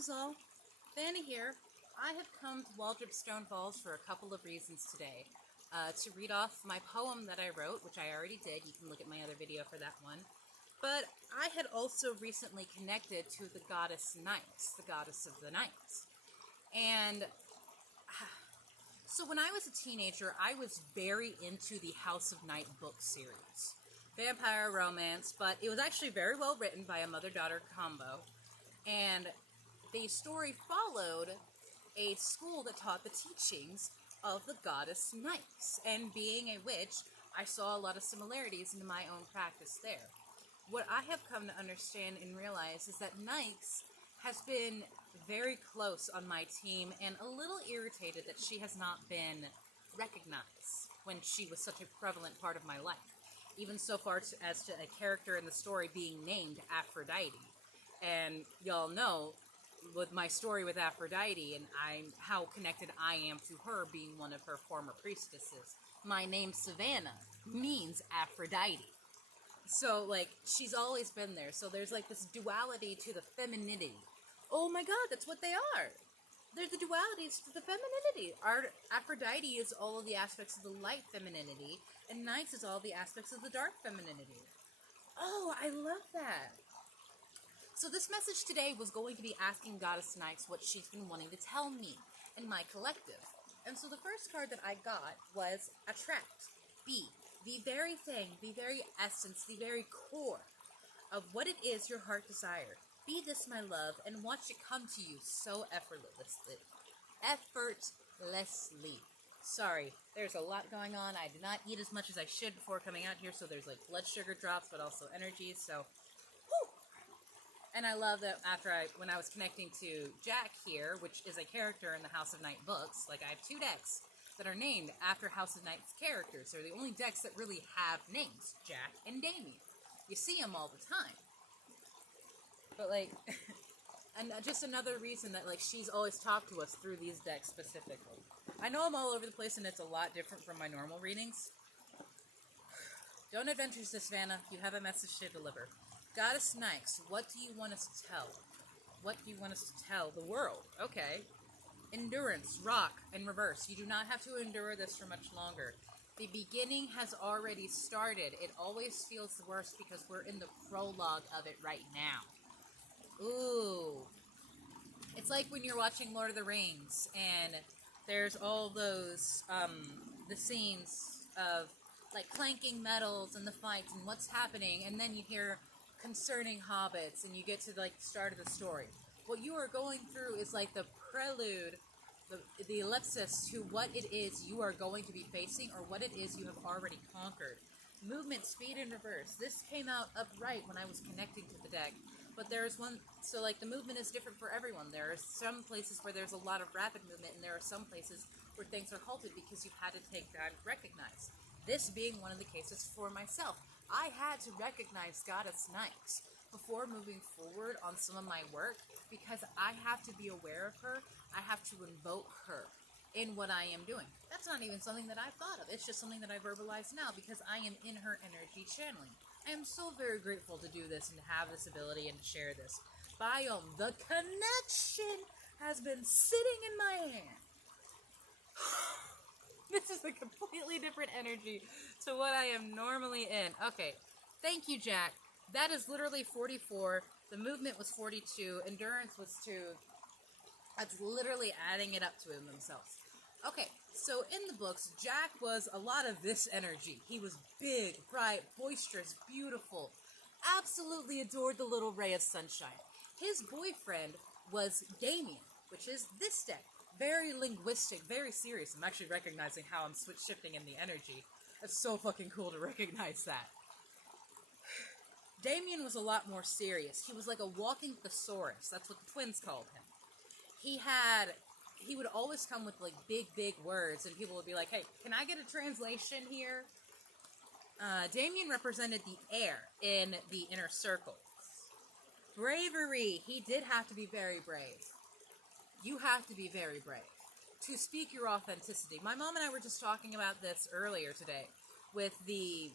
Zol. Vanna here. I have come to Waldrop Stone Falls for a couple of reasons today. To read off my poem that I wrote, which I already did. You can look at my other video for that one. But I had also recently connected to the goddess Nyx, the goddess of the night. And so when I was a teenager, I was very into the House of Night book series. Vampire romance, but it was actually very well written by a mother-daughter combo. And the story followed a school that taught the teachings of the goddess Nyx. And being a witch, I saw a lot of similarities in my own practice there. What I have come to understand and realize is that Nyx has been very close on my team and a little irritated that she has not been recognized when she was such a prevalent part of my life. Even so far as to a character in the story being named Aphrodite. And y'all know, with my story with Aphrodite and how connected I am to her being one of her former priestesses, my name Savannah means Aphrodite. So, like, she's always been there. So there's, like, this duality to the femininity. Oh my god, that's what they are! They're the dualities to the femininity. Aphrodite is all of the aspects of the light femininity, and Nyx is all the aspects of the dark femininity. Oh, I love that! So this message today was going to be asking Goddess Nyx what she's been wanting to tell me and my collective. And so the first card that I got was Attract. Be the very thing, the very essence, the very core of what it is your heart desires. Be this, my love, and watch it come to you so effortlessly. Sorry, there's a lot going on. I did not eat as much as I should before coming out here, so there's like blood sugar drops, but also energy, so whew. And I love that when I was connecting to Jack here, which is a character in the House of Night books, like I have 2 decks that are named after House of Night's characters. They're the only decks that really have names, Jack and Damien. You see them all the time. But, like, and just another reason that, like, she's always talked to us through these decks specifically. I know I'm all over the place and it's a lot different from my normal readings. Don't adventure, Sis Vanna. You have a message to deliver. Goddess Nyx, what do you want us to tell? What do you want us to tell the world? Okay. Endurance, rock, and reverse. You do not have to endure this for much longer. The beginning has already started. It always feels the worst because we're in the prologue of it right now. Ooh. It's like when you're watching Lord of the Rings and there's all those, the scenes of, like, clanking metals and the fights and what's happening, and then you hear concerning hobbits and you get to, like, the start of the story. What you are going through is like the prelude, the ellipsis to what it is you are going to be facing or what it is you have already conquered. Movement, speed, and reverse. This came out upright when I was connecting to the deck. But there's one, so like the movement is different for everyone. There are some places where there's a lot of rapid movement, and there are some places where things are halted because you've had to take time to recognize. This being one of the cases for myself. I had to recognize Goddess Nyx before moving forward on some of my work because I have to be aware of her. I have to invoke her in what I am doing. That's not even something that I've thought of. It's just something that I verbalize now because I am in her energy channeling. I am so very grateful to do this and to have this ability and to share this. Biome, the connection has been sitting in my hand. This is a completely different energy to what I am normally in. Okay, thank you, Jack. That is literally 44. The movement was 42. Endurance was 2. That's literally adding it up to them themselves. Okay, so in the books, Jack was a lot of this energy. He was big, bright, boisterous, beautiful. Absolutely adored the little ray of sunshine. His boyfriend was Damien, which is this deck. Very linguistic, very serious. I'm actually recognizing how I'm shifting in the energy. That's so fucking cool to recognize that. Damien was a lot more serious. He was like a walking thesaurus. That's what the twins called him. He would always come with, like, big words, and people would be like, hey, can I get a translation here? Damien represented the air in the inner circle. Bravery. He did have to be very brave. You have to be very brave to speak your authenticity. My mom and I were just talking about this earlier today with the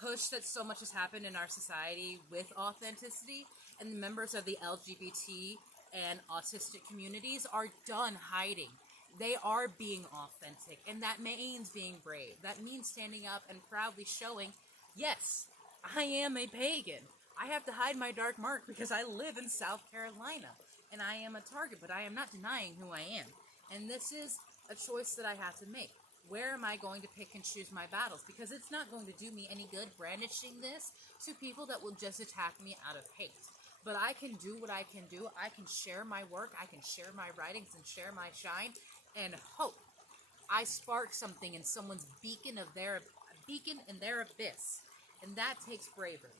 push that so much has happened in our society with authenticity, and the members of the LGBT and autistic communities are done hiding. They are being authentic, and that means being brave. That means standing up and proudly showing, yes, I am a pagan. I have to hide my dark mark because I live in South Carolina, and I am a target, but I am not denying who I am. And this is a choice that I have to make. Where am I going to pick and choose my battles? Because it's not going to do me any good brandishing this to people that will just attack me out of hate. But I can do what I can do. I can share my work. I can share my writings and share my shine and hope I spark something in someone's beacon in their abyss. And that takes bravery.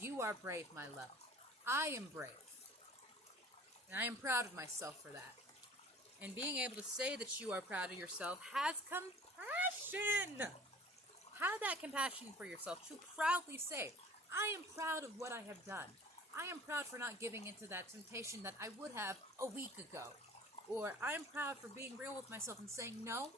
You are brave, my love. I am brave. And I am proud of myself for that. And being able to say that you are proud of yourself has compassion. Have that compassion for yourself to proudly say, I am proud of what I have done. I am proud for not giving into that temptation that I would have a week ago. Or I am proud for being real with myself and saying, no,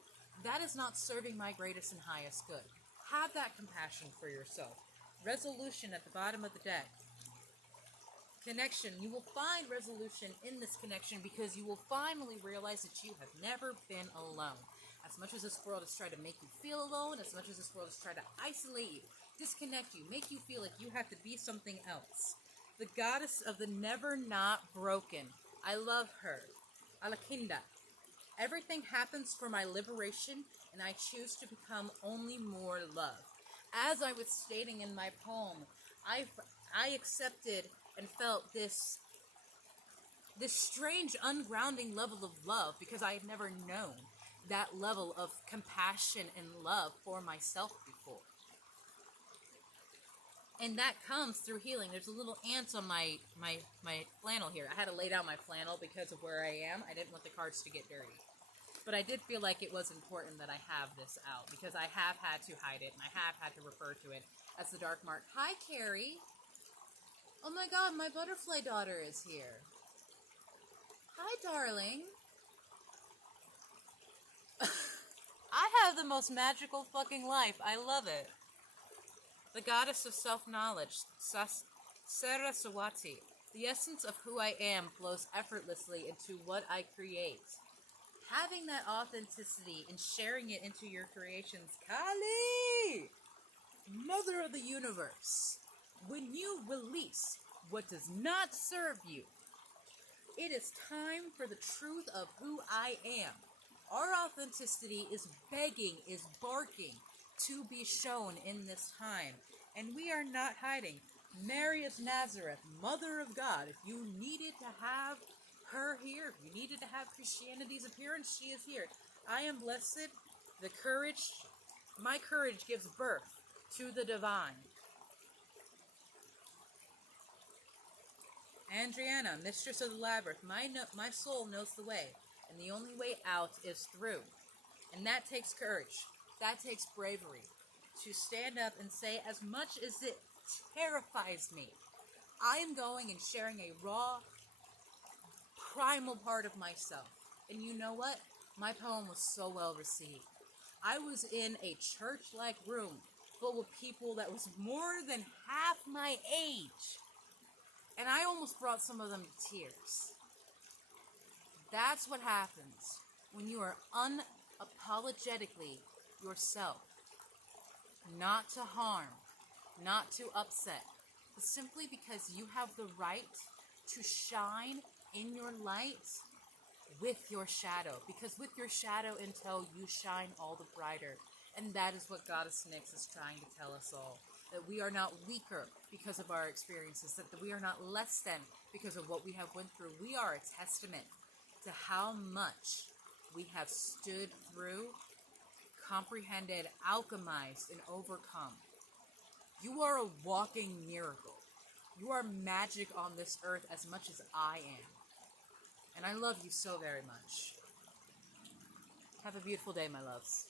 that is not serving my greatest and highest good. Have that compassion for yourself. Resolution at the bottom of the deck. Connection. You will find resolution in this connection because you will finally realize that you have never been alone. As much as this world has tried to make you feel alone, as much as this world has tried to isolate you, disconnect you, make you feel like you have to be something else. The goddess of the never not broken. I love her. Alakinda. Everything happens for my liberation, and I choose to become only more love. As I was stating in my poem, I accepted and felt this strange ungrounding level of love because I had never known that level of compassion and love for myself before. And that comes through healing. There's a little ant on my flannel here. I had to lay down my flannel because of where I am. I didn't want the cards to get dirty. But I did feel like it was important that I have this out because I have had to hide it and I have had to refer to it as the dark mark. Hi, Carrie. Oh my god, my butterfly daughter is here. Hi, darling. I have the most magical fucking life. I love it. The goddess of self-knowledge, Saraswati. The essence of who I am flows effortlessly into what I create. Having that authenticity and sharing it into your creations. Kali! Mother of the universe. When you release what does not serve you, it is time for the truth of who I am. Our authenticity is begging, is barking to be shown in this time. And we are not hiding. Mary of Nazareth, Mother of God, if you needed to have her here, if you needed to have Christianity's appearance, she is here. I am blessed. My courage gives birth to the divine. Andriana, Mistress of the Labyrinth, my soul knows the way, and the only way out is through. And that takes courage. That takes bravery. To stand up and say, as much as it terrifies me, I am going and sharing a raw, primal part of myself. And you know what? My poem was so well received. I was in a church-like room full of people that was more than half my age. And I almost brought some of them to tears. That's what happens when you are unapologetically yourself. Not to harm, not to upset, but simply because you have the right to shine in your light with your shadow. Because with your shadow in tow, you shine all the brighter. And that is what Goddess Nyx is trying to tell us all. That we are not weaker because of our experiences. That we are not less than because of what we have went through. We are a testament to how much we have stood through, comprehended, alchemized, and overcome. You are a walking miracle. You are magic on this earth as much as I am. And I love you so very much. Have a beautiful day, my loves.